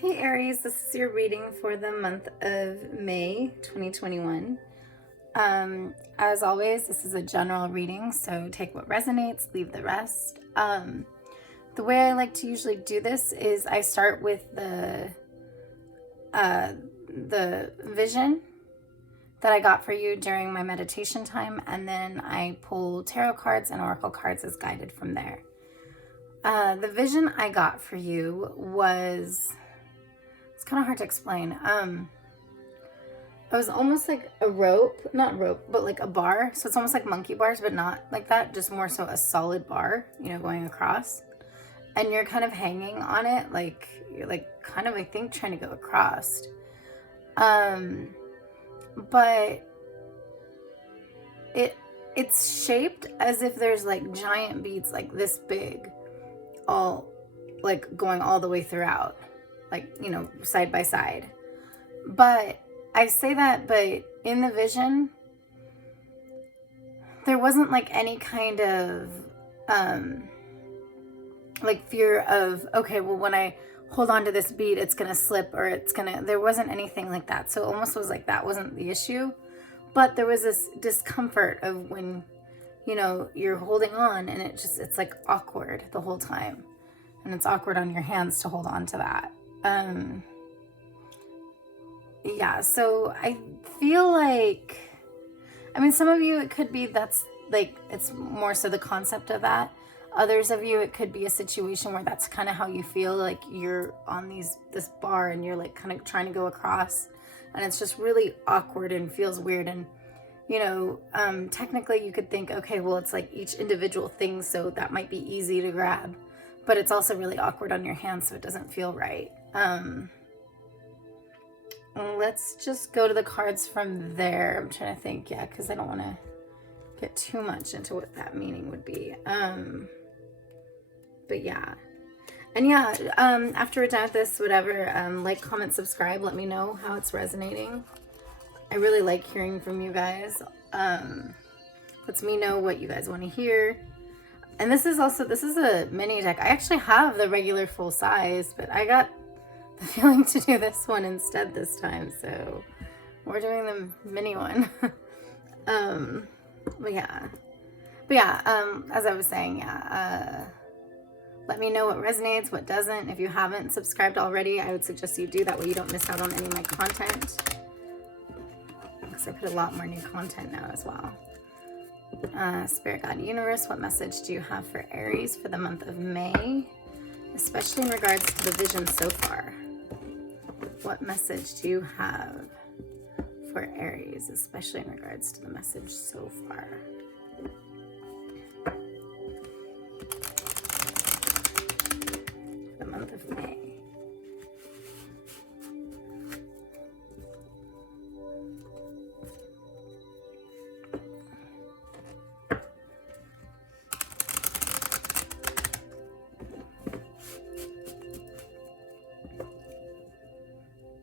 Hey Aries, this is your reading for the month of May 2021. As always, this is a general reading, so take what resonates, leave the rest. The way I like to usually do this is I start with the vision that I got for you during my meditation time, and then I pull tarot cards and oracle cards as guided from there. The vision I got for you was... it's kind of hard to explain. It was almost like a rope, not rope, but like a bar. So it's almost like monkey bars, but not like that, just more so a solid bar, going across. And you're kind of hanging on it, like you're like kind of, I think, trying to go across. But it's shaped as if there's like giant beads like this big, all like going all the way throughout, like, side by side. But I say that, but in the vision, there wasn't like any kind of like fear of, okay, well, when I hold on to this bead, it's gonna slip, or there wasn't anything like that. So it almost was like that wasn't the issue, but there was this discomfort of when, you're holding on and it's like awkward the whole time, and it's awkward on your hands to hold on to that. Yeah, so I feel like, some of you, it could be that's like, it's more so the concept of that. Others of you, it could be a situation where that's kind of how you feel, like you're on this bar and you're like kind of trying to go across, and it's just really awkward and feels weird. And technically you could think, okay, well, it's like each individual thing, so that might be easy to grab, but it's also really awkward on your hands, so it doesn't feel right. Let's just go to the cards from there. I'm trying to think, because I don't want to get too much into what that meaning would be. But yeah. And after we're done with this, whatever, like, comment, subscribe, let me know how it's resonating. I really like hearing from you guys. Lets me know what you guys want to hear. And this is a mini deck. I actually have the regular full size, but I got the feeling to do this one instead this time, so we're doing the mini one. But as I was saying, let me know what resonates, what doesn't. If you haven't subscribed already, I would suggest you do, that way you don't miss out on any of my content, because I put a lot more new content now as well. Spirit, God, Universe, what message do you have for Aries for the month of May, especially in regards to the vision so far? What message do you have for Aries, especially in regards to the message so far? The month of May.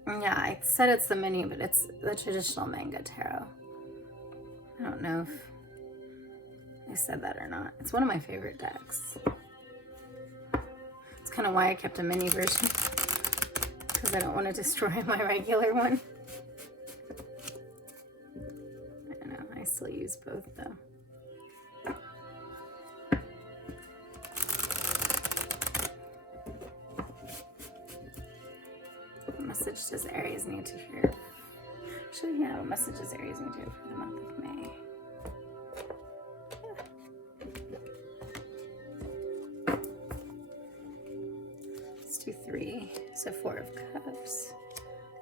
Yeah, I said it's the mini, but it's the traditional manga tarot. I don't know if I said that or not. It's one of my favorite decks. It's kind of why I kept a mini version, because I don't want to destroy my regular one. I don't know, I still use both though. What message does Aries need to hear? Actually, what message does Aries need to hear for the month of May? Let's do 3. So 4 of Cups,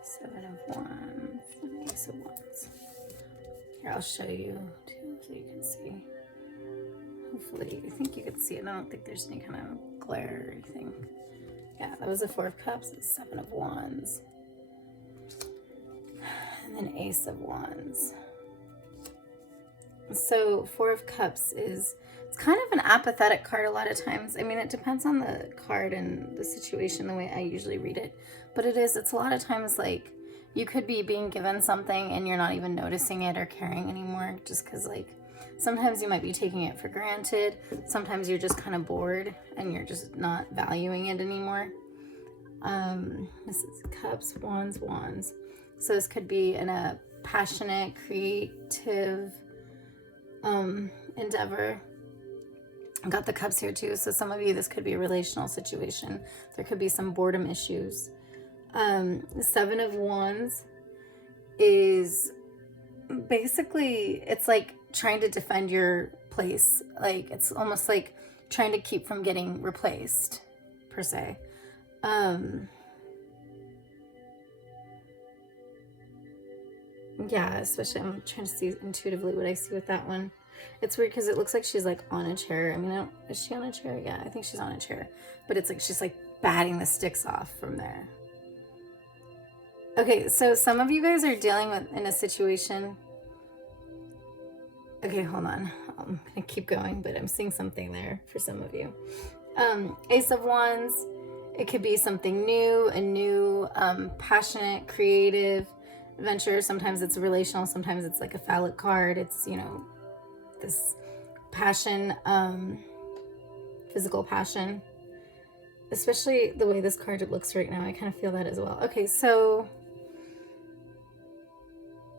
7 of Wands, and Ace of Wands. Here, I'll show you too, so you can see. Hopefully, I think you can see it. I don't think there's any kind of glare or anything. Yeah, that was a 4 of Cups, it's 7 of Wands, and then Ace of Wands. So 4 of Cups it's kind of an apathetic card a lot of times. It depends on the card and the situation, the way I usually read it. But it's a lot of times like you could be being given something and you're not even noticing it or caring anymore, just because like sometimes you might be taking it for granted. Sometimes you're just kind of bored and you're just not valuing it anymore. This is Cups, Wands, Wands. So this could be in a passionate, creative endeavor. I got the Cups here too. So some of you, this could be a relational situation. There could be some boredom issues. The Seven of Wands is basically, it's like trying to defend your place. Like it's almost like trying to keep from getting replaced, per se. Yeah, especially I'm trying to see intuitively what I see with that one. It's weird because it looks like she's like on a chair. I mean, is she on a chair? Yeah, I think she's on a chair. But it's like she's like batting the sticks off from there. Okay, so some of you guys are dealing with in a situation. Okay, hold on. I'm gonna keep going, but I'm seeing something there for some of you. Ace of Wands. It could be something new, a new, passionate, creative venture. Sometimes it's relational. Sometimes it's like a phallic card. It's, you know, this passion, physical passion. Especially the way this card looks right now. I kind of feel that as well. Okay, so...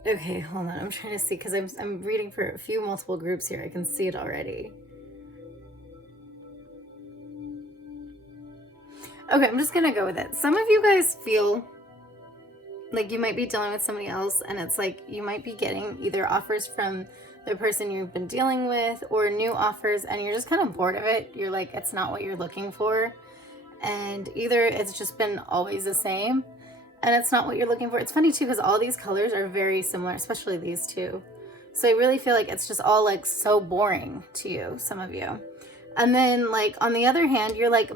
Okay, hold on. I'm trying to see because I'm reading for a few multiple groups here. I can see it already. Okay, I'm just going to go with it. Some of you guys feel like you might be dealing with somebody else and it's like you might be getting either offers from the person you've been dealing with or new offers and you're just kind of bored of it. You're like, it's not what you're looking for. And either it's just been always the same and it's not what you're looking for. It's funny too because all these colors are very similar, especially these two. So I really feel like it's just all like so boring to you, some of you. And then like on the other hand, you're like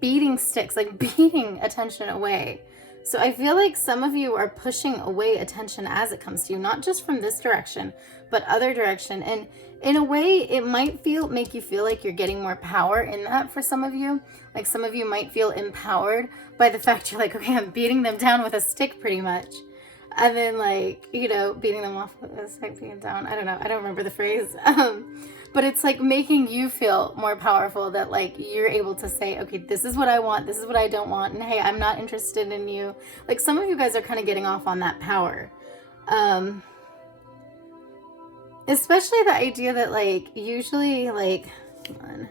beating sticks, like beating attention away. So I feel like some of you are pushing away attention as it comes to you, not just from this direction, but other direction. And in a way, it might make you feel like you're getting more power in that for some of you. Like some of you might feel empowered by the fact you're like, okay, I'm beating them down with a stick pretty much. And then like, you know, beating them off with a stick, beating down. I don't know. I don't remember the phrase. But it's like making you feel more powerful that like you're able to say, okay, this is what I want. This is what I don't want. And hey, I'm not interested in you. Like some of you guys are kind of getting off on that power. Especially the idea that like usually like, hold on.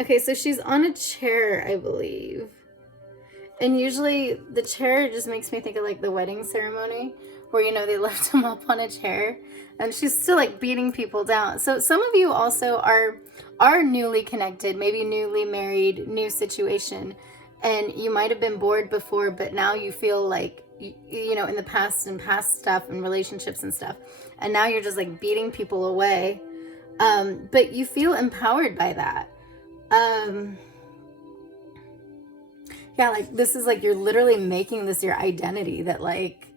Okay, so she's on a chair, I believe. And usually the chair just makes me think of like the wedding ceremony where, you know, they lift him up on a chair and she's still like beating people down. So some of you also are newly connected, maybe newly married, new situation. And you might have been bored before, but now you feel like, you know, in the past and past stuff and relationships and stuff. And now you're just like beating people away. But you feel empowered by that. Yeah, like this is like you're literally making this your identity that like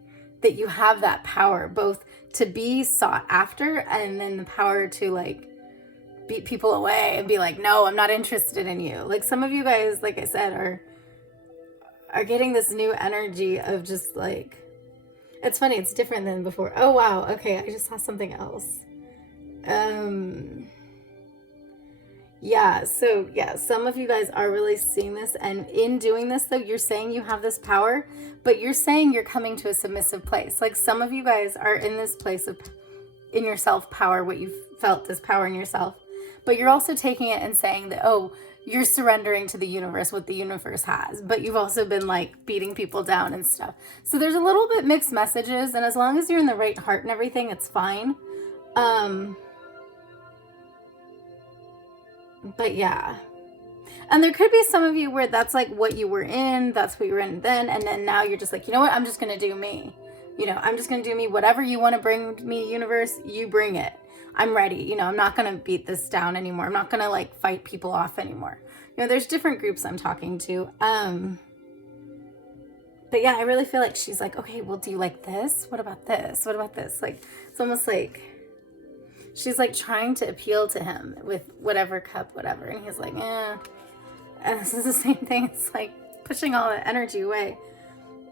that you have that power both to be sought after and then the power to like beat people away and be like, no, I'm not interested in you. Like some of you guys, like I said, are getting this new energy of just like, it's funny, it's different than before. Oh wow, okay, I just saw something else. Yeah, so yeah, some of you guys are really seeing this, and in doing this though, you're saying you have this power, but you're saying you're coming to a submissive place. Like some of you guys are in this place of in yourself power, what you've felt this power in yourself, but you're also taking it and saying that, oh, you're surrendering to the universe, what the universe has, but you've also been like beating people down and stuff. So there's a little bit mixed messages, and as long as you're in the right heart and everything, it's fine. But yeah, and there could be some of you where that's like what you were in, that's what you were in then, and then now you're just like, you know what, I'm just gonna do me. You know, I'm just gonna do me. Whatever you want to bring me, universe, you bring it. I'm ready. You know, I'm not gonna beat this down anymore. I'm not gonna like fight people off anymore. You know, there's different groups I'm talking to. But yeah, I really feel like she's like, okay, well, do you like this? What about this? What about this? Like, it's almost like she's like trying to appeal to him with whatever cup, whatever. And he's like, And this is the same thing. It's like pushing all the energy away.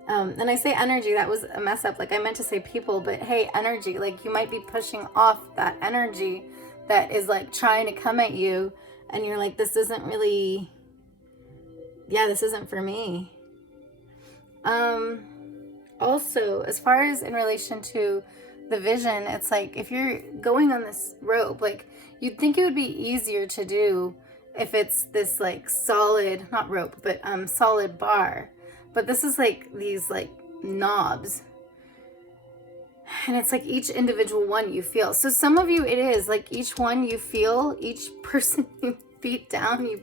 And I say energy, that was a mess up. Like I meant to say people, but hey, energy, like you might be pushing off that energy that is like trying to come at you. And you're like, this isn't really yeah, this isn't for me. Also, as far as in relation to the vision, it's like if you're going on this rope, like you'd think it would be easier to do if it's this like solid, not rope, but solid bar. But this is like these like knobs. And it's like each individual one you feel. So some of you, it is like each one you feel, each person you beat down, you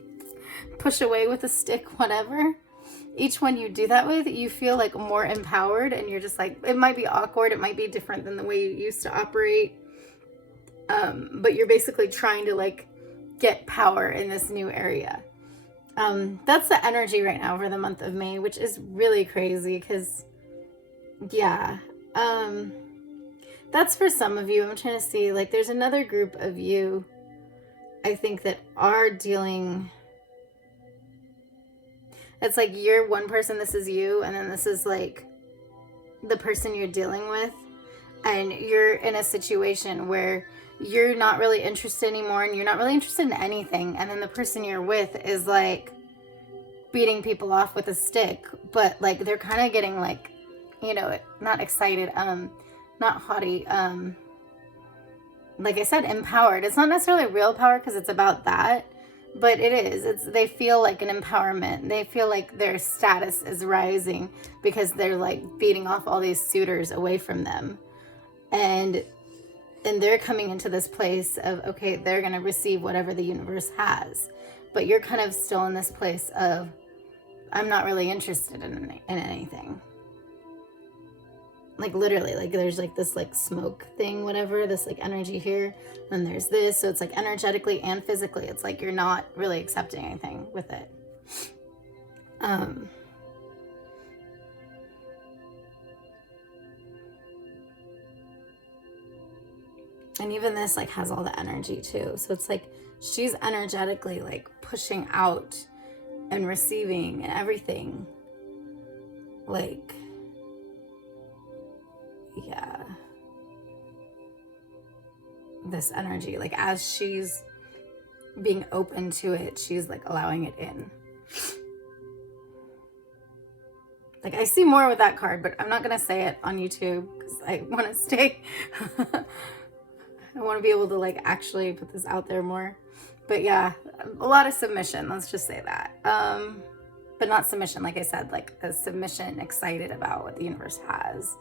push away with a stick, whatever. Each one you do that with, you feel like more empowered, and you're just like, it might be awkward, it might be different than the way you used to operate. But you're basically trying to like get power in this new area. That's the energy right now for the month of May, which is really crazy because, yeah. That's for some of you. I'm trying to see, like, there's another group of you, I think, that are dealing. It's like you're one person, this is you, and then this is like the person you're dealing with. And you're in a situation where you're not really interested anymore, and you're not really interested in anything. And then the person you're with is like beating people off with a stick, but like they're kind of getting like, you know, not excited, not haughty, like I said, empowered. It's not necessarily real power because it's about that, but it is. They feel like an empowerment. They feel like their status is rising because they're like beating off all these suitors away from them. And they're coming into this place of, okay, they're going to receive whatever the universe has. But you're kind of still in this place of, I'm not really interested in anything. Like literally, like there's like this like smoke thing, whatever, this like energy here, and there's this. So it's like energetically and physically, it's like you're not really accepting anything with it. And even this like has all the energy too. So it's like she's energetically like pushing out and receiving and everything. Like, yeah, this energy, like as she's being open to it, she's like allowing it in. Like I see more with that card, but I'm not gonna say it on YouTube because I want to stay I want to be able to like actually put this out there more. But yeah, a lot of submission, let's just say that. But not submission, like I said, like a submission, excited about what the universe has.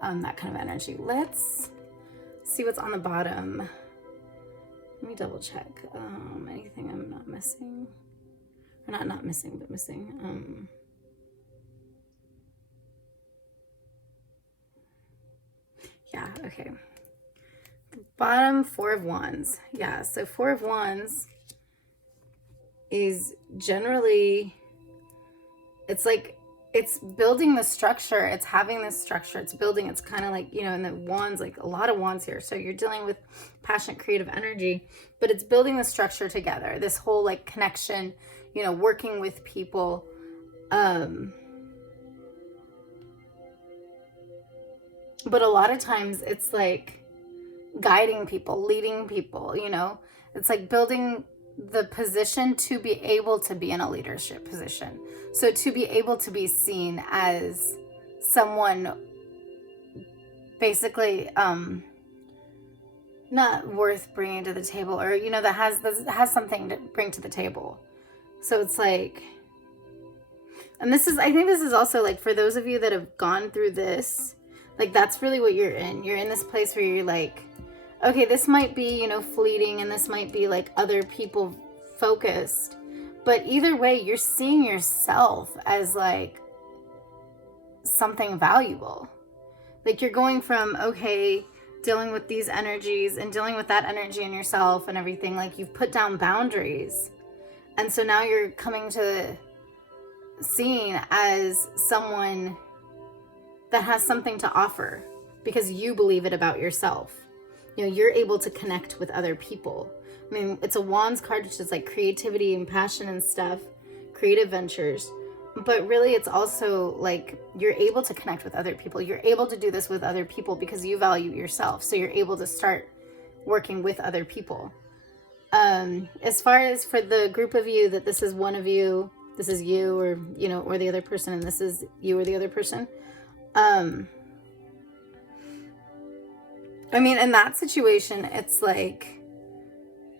That kind of energy. Let's see what's on the bottom. Let me double check. Anything I'm not missing? Or not missing, but missing. Yeah, okay. The bottom, Four of Wands. Yeah, so Four of Wands is generally, it's like, it's building the structure, it's having this structure, it's building, it's kind of like, you know, and the wands, like a lot of wands here. So you're dealing with passionate, creative energy, but it's building the structure together, this whole like connection, you know, working with people. But a lot of times it's like guiding people, leading people, you know, it's like building the position to be able to be in a leadership position. So to be able to be seen as someone basically not worth bringing to the table, or, you know, that has something to bring to the table. So it's like, and this is, I think this is also like for those of you that have gone through this, like that's really what you're in. You're in this place where you're like, okay, this might be, you know, fleeting, and this might be like other people focused, but either way, you're seeing yourself as like something valuable. Like you're going from, okay, dealing with these energies and dealing with that energy in yourself and everything, like you've put down boundaries. And so now you're coming to seen as someone that has something to offer because you believe it about yourself. You know, you're able to connect with other people. I mean, it's a Wands card, which is like creativity and passion and stuff, creative ventures. But really, it's also like you're able to connect with other people. You're able to do this with other people because you value yourself. So you're able to start working with other people. As far as for the group of you that this is one of you, this is you, or, you know, or the other person, and this is you or the other person. I mean, in that situation, it's like,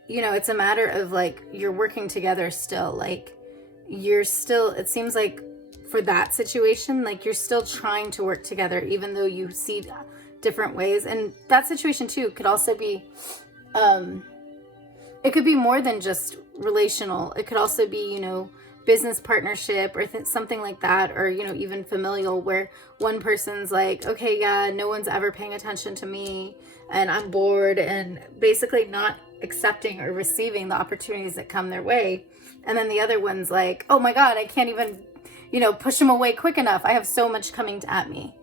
you know, it's a matter of like, you're working together still. Like, you're still, it seems like for that situation, like you're still trying to work together, even though you see different ways. And that situation too could also be, it could be more than just relational. It could also be, you know, business partnership or something like that, or, you know, even familial, where one person's like, okay, yeah, no one's ever paying attention to me and I'm bored, and basically not accepting or receiving the opportunities that come their way. And then the other one's like, oh my God, I can't even, you know, push them away quick enough. I have so much coming at me.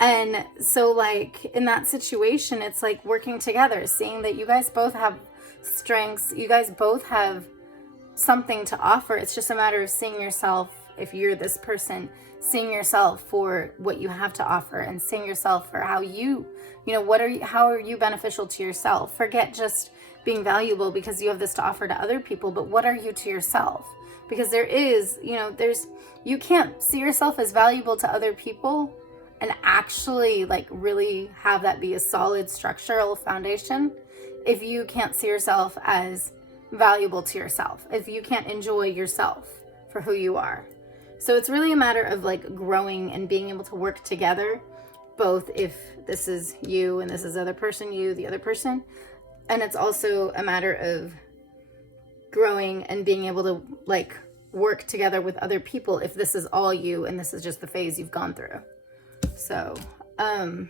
And so like in that situation, it's like working together, seeing that you guys both have strengths, you guys both have something to offer. It's just a matter of seeing yourself, if you're this person, seeing yourself for what you have to offer, and seeing yourself for how you know, how are you beneficial to yourself? Forget just being valuable because you have this to offer to other people, but what are you to yourself? Because there is, you know, you can't see yourself as valuable to other people and actually like really have that be a solid structural foundation if you can't see yourself as valuable to yourself, if you can't enjoy yourself for who you are. So it's really a matter of like growing and being able to work together, both if this is you and this is the other person, you, the other person. And it's also a matter of growing and being able to like work together with other people if this is all you and this is just the phase you've gone through. So, and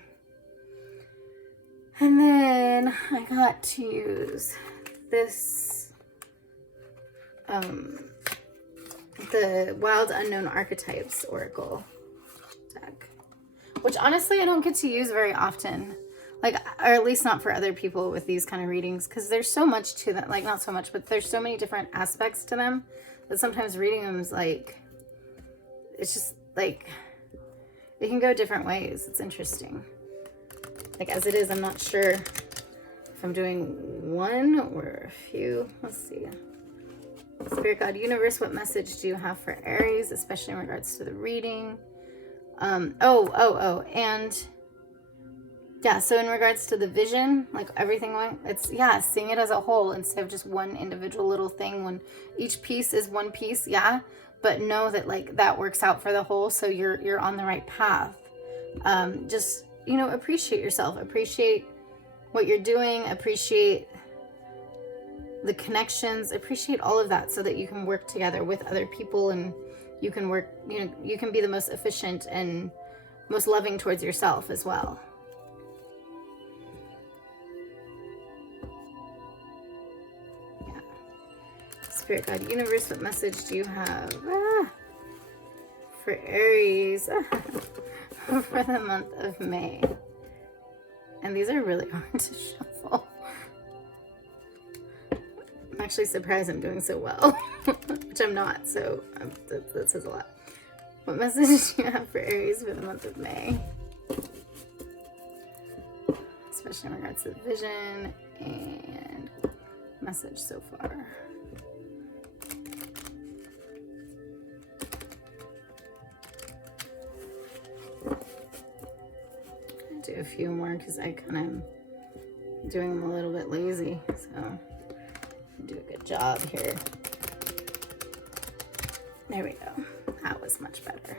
then I got to use this, the Wild Unknown Archetypes Oracle deck, which honestly I don't get to use very often, like, or at least not for other people with these kind of readings, because there's so much to them, like not so much, but there's so many different aspects to them that sometimes reading them is like, it's just like, it can go different ways. It's interesting. Like as it is, I'm not sure if I'm doing one or a few. Let's see. Spirit God, universe, what message do you have for Aries, especially in regards to the reading? And yeah, so in regards to the vision, like everything, it's, yeah, seeing it as a whole instead of just one individual little thing, when each piece is one piece, yeah, but know that like that works out for the whole, so you're on the right path. Just, you know, appreciate yourself, appreciate what you're doing, appreciate the connections, appreciate all of that so that you can work together with other people, and you can work, you know, you can be the most efficient and most loving towards yourself as well. Yeah. Spirit God, universe, what message do you have for Aries for the month of May? And these are really hard to shuffle. I'm actually surprised I'm doing so well, which I'm not, so that says a lot. What message do you have for Aries for the month of May? Especially in regards to the vision and message so far. I'll do a few more because I kind of doing them a little bit lazy, so do a good job here. There we go. That was much better.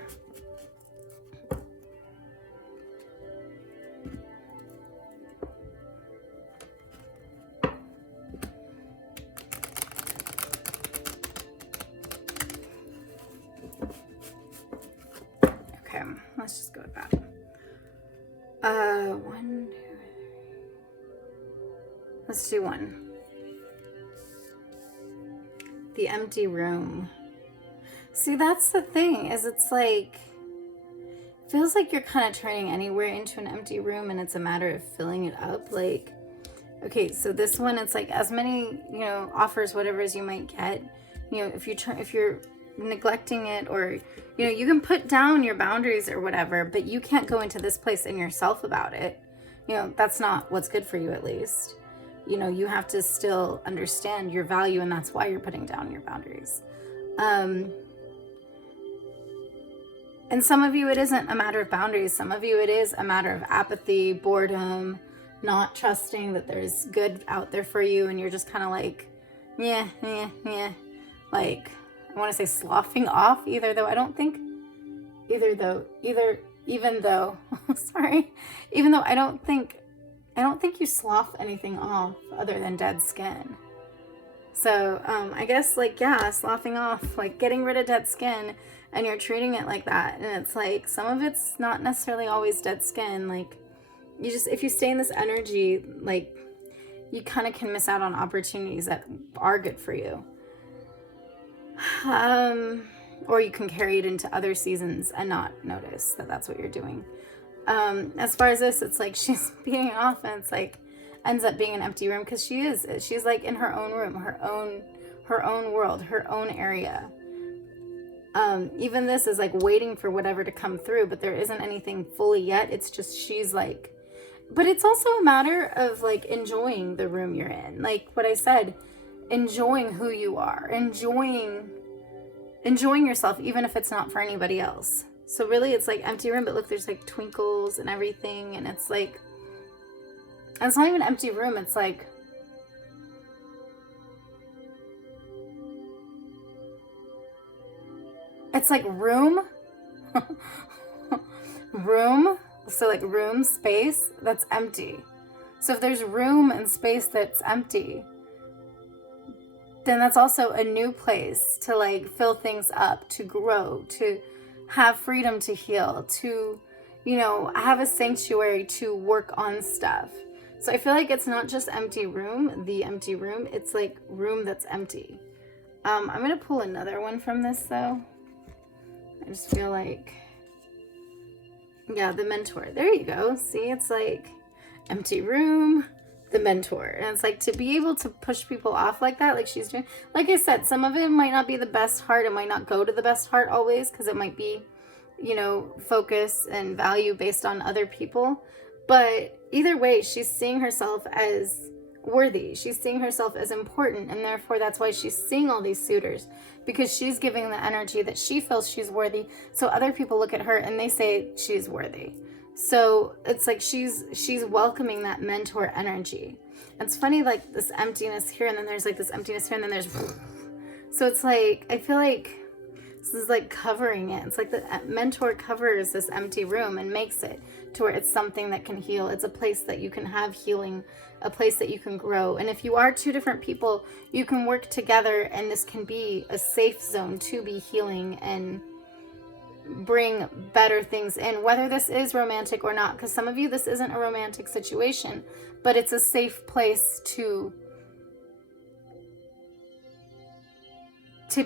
Okay, let's just go with that. 1, 2, 3. Let's do 1. The empty room. See, that's the thing, is it's like, it feels like you're kind of turning anywhere into an empty room, and it's a matter of filling it up. Like, okay, so this one, it's like as many, you know, offers, whatever as you might get, you know, if you're neglecting it, or, you know, you can put down your boundaries or whatever, but you can't go into this place in yourself about it. You know, that's not what's good for you, at least. You know, you have to still understand your value, and that's why you're putting down your boundaries. And some of you, it isn't a matter of boundaries. Some of you, it is a matter of apathy, boredom, not trusting that there's good out there for you. And you're just kind of like, yeah. Like, I want to say sloughing off, even though, sorry, even though I don't think you slough anything off other than dead skin. So, I guess, like, yeah, sloughing off, like getting rid of dead skin, and you're treating it like that. And it's like, some of it's not necessarily always dead skin. Like, you just, if you stay in this energy, like, you kind of can miss out on opportunities that are good for you. Or you can carry it into other seasons and not notice that that's what you're doing. As far as this, it's like she's being off, and it's like ends up being an empty room, because she's like in her own room, her own world, her own area. Even this is like waiting for whatever to come through, but there isn't anything fully yet. It's just, she's like, but it's also a matter of like enjoying the room you're in. Like what I said, enjoying who you are, enjoying yourself, even if it's not for anybody else. So really it's like empty room, but look, there's like twinkles and everything. And it's like, and it's not even an empty room. It's like, room, so like room, space that's empty. So if there's room and space that's empty, then that's also a new place to like fill things up, to grow, to have freedom to heal, to, you know, have a sanctuary to work on stuff. So I feel like it's not just empty room, it's like room that's empty. I'm going to pull another one from this though. I just feel like, yeah, the mentor. There you go. See, it's like empty room, the mentor. And it's like to be able to push people off like that, like she's doing. Like I said, some of it might not be the best heart. It might not go to the best heart always, because it might be, you know, focus and value based on other people. But either way, she's seeing herself as worthy. She's seeing herself as important. And therefore, that's why she's seeing all these suitors, because she's giving the energy that she feels she's worthy. So other people look at her and they say she's worthy. So it's like she's welcoming that mentor energy. It's funny, like this emptiness here, and then there's like this emptiness here, and then there's, so it's like, I feel like this is like covering it. It's like the mentor covers this empty room and makes it to where it's something that can heal. It's a place that you can have healing, a place that you can grow. And if you are two different people, you can work together, and this can be a safe zone to be healing and bring better things in, whether this is romantic or not. Because some of you, this isn't a romantic situation, but it's a safe place to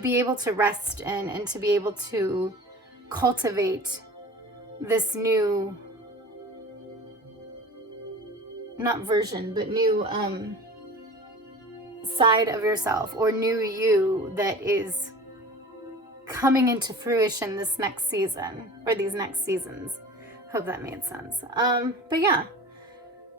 be able to rest in, and to be able to cultivate this new, not version, but new side of yourself, or new you that is coming into fruition this next season, or these next seasons. Hope that made sense. But yeah,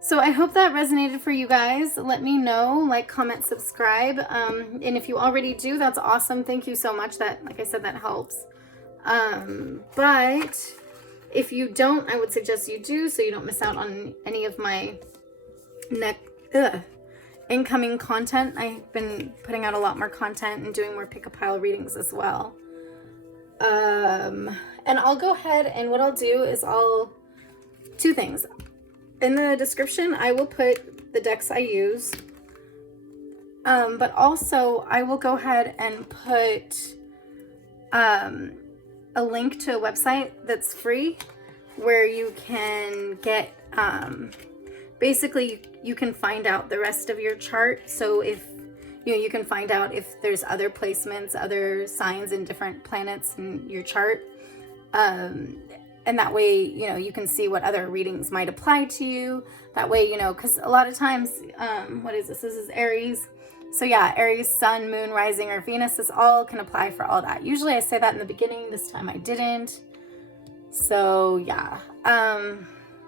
so I hope that resonated for you guys. Let me know, like, comment, subscribe. And if you already do, that's awesome. Thank you so much. That, like I said, that helps. But if you don't, I would suggest you do, so you don't miss out on any of my incoming content. I've been putting out a lot more content and doing more pick-a-pile readings as well. And I'll go ahead, and what I'll do is two things. In the description, I will put the decks I use. But also I will go ahead and put a link to a website that's free, where you can get, basically you can find out the rest of your chart. So if you can find out if there's other placements, other signs and different planets in your chart. And that way, you can see what other readings might apply to you. That way, because a lot of times, what is this? This is Aries. So yeah, Aries, Sun, Moon, Rising, or Venus, this all can apply for all that. Usually I say that in the beginning. This time I didn't. So yeah,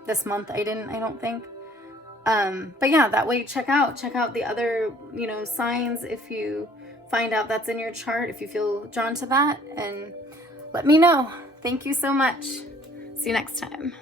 this month I didn't, I don't think. But yeah, that way check out the other, signs if you find out that's in your chart, if you feel drawn to that, and let me know. Thank you so much. See you next time.